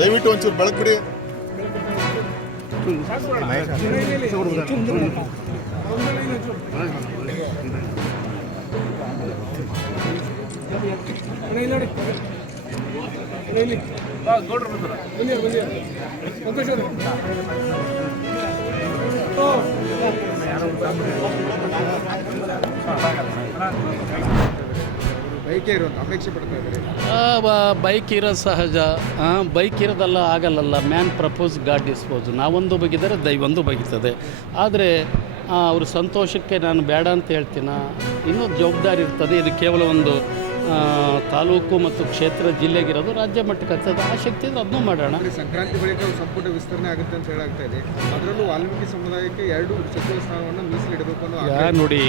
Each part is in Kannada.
ದಯವಿಟ್ಟು ಒಂಚೂರು ಬೆಳಕು ಬೈಕ್ ಇರೋದು ಸಹಜ, ಬೈಕ್ ಇರೋದಲ್ಲ ಆಗಲ್ಲ. Man propose god dispose. ನಾವೊಂದು ಬಗೆದರೆ ದೈವೊಂದು ಬಗೆತದೆ. ಆದರೆ ಅವ್ರ ಸಂತೋಷಕ್ಕೆ ನಾನು ಬೇಡ ಅಂತ ಹೇಳ್ತೀನ. ಇನ್ನೂ ಜವಾಬ್ದಾರಿ ಇರ್ತದೆ. ಇದು ಕೇವಲ ಒಂದು ತಾಲೂಕು ಮತ್ತು ಕ್ಷೇತ್ರ ಜಿಲ್ಲೆಗಿರೋದು, ರಾಜ್ಯ ಮಟ್ಟಕ್ಕೆ ಆಗ್ತದೆ. ಆ ಶಕ್ತಿ ಇದ್ರೆ ಅದನ್ನೂ ಮಾಡೋಣ. ಸಂಕ್ರಾಂತಿ ಬಳಿಕ ಸಂಪುಟ ವಿಸ್ತರಣೆ ಆಗುತ್ತೆ ಅಂತ ಹೇಳಾಗ್ತಾ ಇದೆ. ಅದರಲ್ಲೂ ವಾಲ್ಮೀಕಿ ಸಮುದಾಯಕ್ಕೆ 2 ಸಚಿವ ಸ್ಥಾನವನ್ನು ಮೀಸಲಿಡಬೇಕು ಅನ್ನೋ ನೋಡಿ,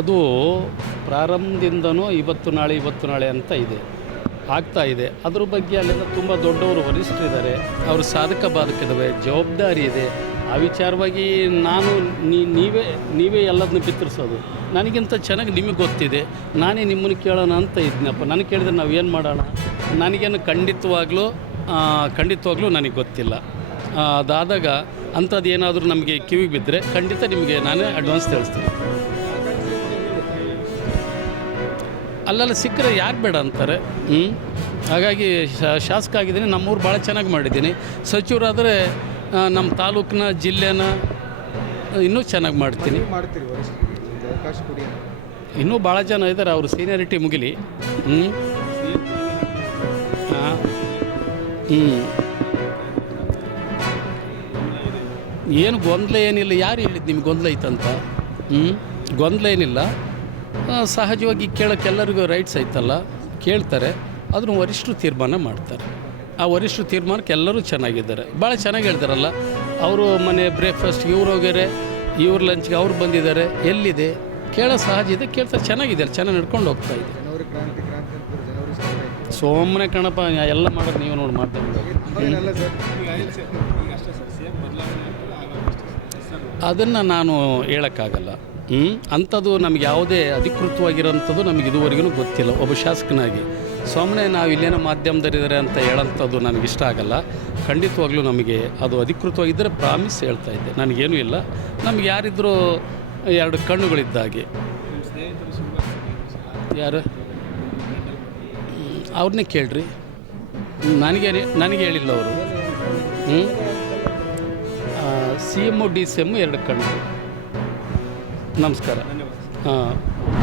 ಅದು ಪ್ರಾರಂಭದಿಂದನೂ ಇವತ್ತು ನಾಳೆ ಅಂತ ಇದೆ, ಆಗ್ತಾ ಇದೆ. ಅದ್ರ ಬಗ್ಗೆ ಅಲ್ಲೆಲ್ಲ ತುಂಬ ದೊಡ್ಡವರು ವರಿಷ್ಠರಿದ್ದಾರೆ, ಅವರು ಸಾಧಕ ಬಾಧಕದವೆ, ಜವಾಬ್ದಾರಿ ಇದೆ. ಆ ವಿಚಾರವಾಗಿ ನಾನು ನೀವೇ ಎಲ್ಲದನ್ನು ಬಿತ್ತರಿಸೋದು. ನನಗಿಂತ ಚೆನ್ನಾಗಿ ನಿಮಗೆ ಗೊತ್ತಿದೆ. ನಾನೇ ನಿಮ್ಮನ್ನು ಕೇಳೋಣ ಅಂತ ಇದ್ದೀನಪ್ಪ. ನನಗೆ ಕೇಳಿದ್ರೆ ನಾವು ಏನು ಮಾಡೋಣ? ನನಗೇನು ಖಂಡಿತವಾಗ್ಲೂ ನನಗೆ ಗೊತ್ತಿಲ್ಲ. ಅದಾದಾಗ ಅಂಥದ್ದು ಏನಾದರೂ ನಮಗೆ ಕಿವಿಗೆ ಬಿದ್ದರೆ ಖಂಡಿತ ನಿಮಗೆ ನಾನೇ ಅಡ್ವಾನ್ಸ್ ತಿಳಿಸ್ತೀನಿ. ಅಲ್ಲೆಲ್ಲ ಸಿಕ್ಕರೆ ಯಾರು ಬೇಡ ಅಂತಾರೆ. ಹಾಗಾಗಿ ಶಾಸಕ ಆಗಿದ್ದೀನಿ. ನಮ್ಮೂರು ಭಾಳ ಚೆನ್ನಾಗಿ ಮಾಡಿದ್ದೀನಿ. ಸಚಿವರಾದರೆ ನಮ್ಮ ತಾಲೂಕಿನ ಜಿಲ್ಲೆನ ಇನ್ನೂ ಚೆನ್ನಾಗಿ ಮಾಡ್ತೀನಿ. ಇನ್ನೂ ಭಾಳ ಜನ ಇದ್ದಾರೆ, ಅವರು ಸೀನಿಯರಿಟಿ ಮುಗಿಲಿ. ಏನು ಗೊಂದಲ ಏನಿಲ್ಲ. ಯಾರು ಹೇಳಿದ್ದು ನಿಮ್ಗೆ ಗೊಂದಲ ಐತಂತ? ಗೊಂದಲ ಏನಿಲ್ಲ. ಸಹಜವಾಗಿ ಕೇಳೋಕ್ಕೆ ಎಲ್ಲರಿಗೂ ರೈಟ್ಸ್ ಐತಲ್ಲ, ಕೇಳ್ತಾರೆ. ಅದನ್ನು ವರಿಷ್ಠರು ತೀರ್ಮಾನ ಮಾಡ್ತಾರೆ. ಆ ವರಿಷ್ಠರು ತೀರ್ಮಾನಕ್ಕೆ ಎಲ್ಲರೂ ಚೆನ್ನಾಗಿದ್ದಾರೆ. ಭಾಳ ಚೆನ್ನಾಗಿ ಹೇಳ್ತಾರಲ್ಲ, ಅವರು ಮನೆ ಬ್ರೇಕ್ಫಾಸ್ಟ್ ಇವ್ರು ಹೋಗ್ಯಾರೆ, ಇವ್ರ ಲಂಚ್ಗೆ ಅವ್ರು ಬಂದಿದ್ದಾರೆ, ಎಲ್ಲಿದೆ ಕೇಳೋ ಸಹಜ ಇದೆ. ಕೇಳ್ತಾರೆ, ಚೆನ್ನಾಗಿದೆ, ಚೆನ್ನಾಗಿ ನಡ್ಕೊಂಡು ಹೋಗ್ತಾ ಇದೆ. ಸೋಮನೆ ಕಣಪ್ಪ ಎಲ್ಲ ಮಾಡೋದು ನೀವು ನೋಡಿ ಮಾಡ್ತಾರೆ. ಅದನ್ನು ನಾನು ಹೇಳೋಕ್ಕಾಗಲ್ಲ. ಅಂಥದ್ದು ನಮಗೆ ಯಾವುದೇ ಅಧಿಕೃತವಾಗಿರೋಂಥದ್ದು ನಮಗೆ ಇದುವರೆಗೂ ಗೊತ್ತಿಲ್ಲ. ಒಬ್ಬ ಶಾಸಕನಾಗಿ ಸುಮ್ಮನೆ ನಾವು ಇಲ್ಲೇನೋ ಮಾಧ್ಯಮದಲ್ಲಿದ್ದಾರೆ ಅಂತ ಹೇಳೋಂಥದ್ದು ನನಗಿಷ್ಟ ಆಗಲ್ಲ. ಖಂಡಿತವಾಗ್ಲೂ ನಮಗೆ ಅದು ಅಧಿಕೃತವಾಗಿದ್ದರೆ ಪ್ರಾಮಿಸ್ ಹೇಳ್ತಾ ಇದ್ದೆ. ನನಗೇನೂ ಇಲ್ಲ. ನಮ್ಗೆ ಯಾರಿದ್ದರೂ 2 ಕಣ್ಣುಗಳಿದ್ದಾಗೆ. ಯಾರು ಅವ್ರನ್ನೇ ಕೇಳ್ರಿ. ನನಗೆ ಹೇಳಿಲ್ಲ ಅವರು. CM, DCM 2 ಕಣ್ಣು. ನಮಸ್ಕಾರ. ಹಾಂ.